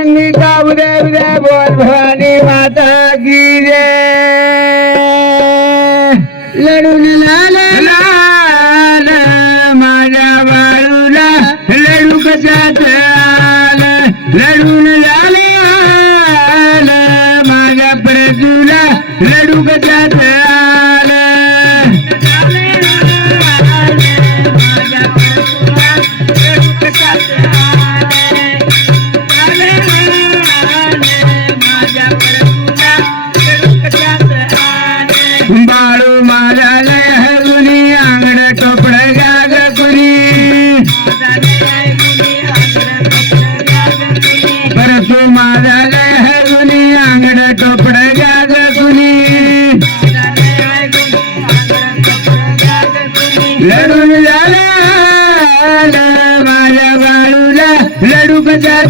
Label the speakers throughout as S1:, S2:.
S1: संगीता उदय उदय बोल भवानी माता की जय लडू लाल लाल माझ्या बाळूला लडू कसा चाल लडून लाल माझ्या प्रजूला लडू कसा चाल बाळू माझा लय हरुनी आंगड टोपड गाग कुणी परतू माझा लय हरुनी आंगड टोपड गाग कुणी लडून झाला माझ्या बाळूला लडू कसा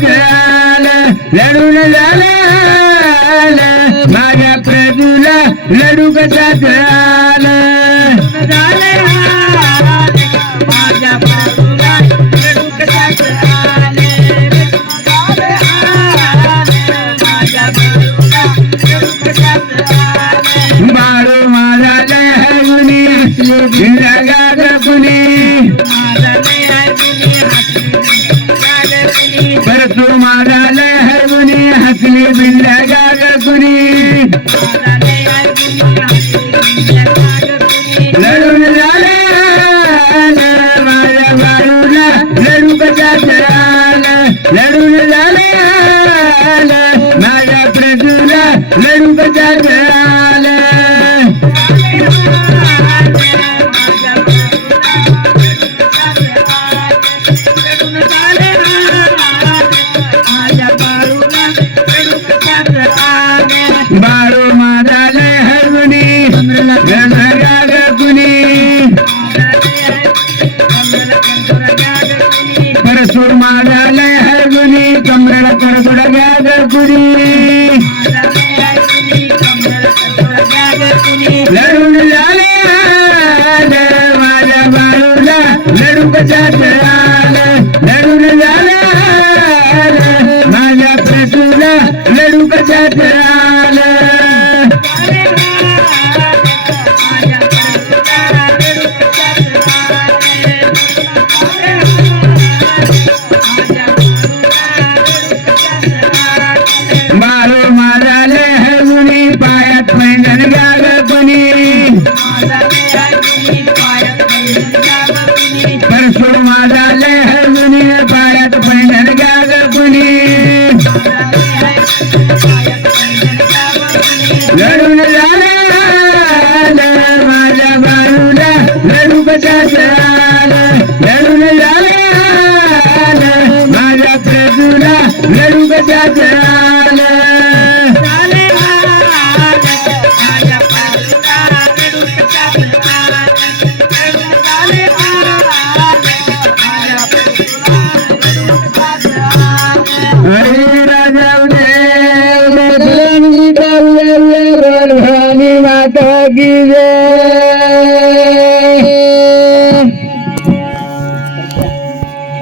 S1: लडून झाला. लडू कसा झाला बाळू माझा लय हरुनी गाग परतू माझा लय हरुनी हसली बिल्ल गाग परसू माझा लय हरवणी कमरड करगुड गाग माझ्या बाळूला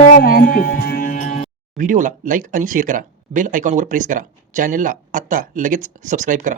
S1: हो,
S2: व्हिडिओला लाईक आणि शेअर करा. बेल आयकॉनवर प्रेस करा. चॅनलला आत्ता लगेच सबस्क्राईब करा.